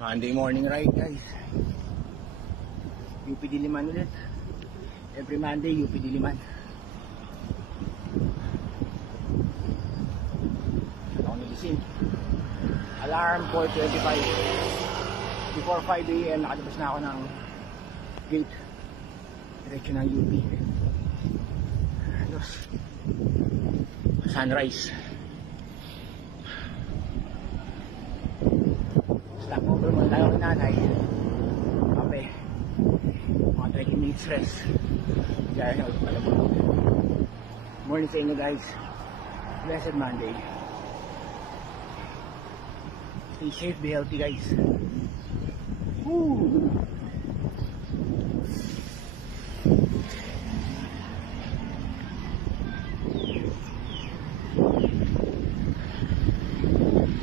Monday morning ride guys. UP Diliman ulit. Every Monday UP Diliman. Ako nagising. Alarm 4:25. Before 5 AM nakalabas na ako ng gate. Diretso ng UP. Sunrise. Stopover muna tayo ng nanay. Kape. Mga 30 minutes rest. Gaya nyo, palabot. Morning sa inyo guys. Blessed Monday. Stay safe, be healthy guys. Woo!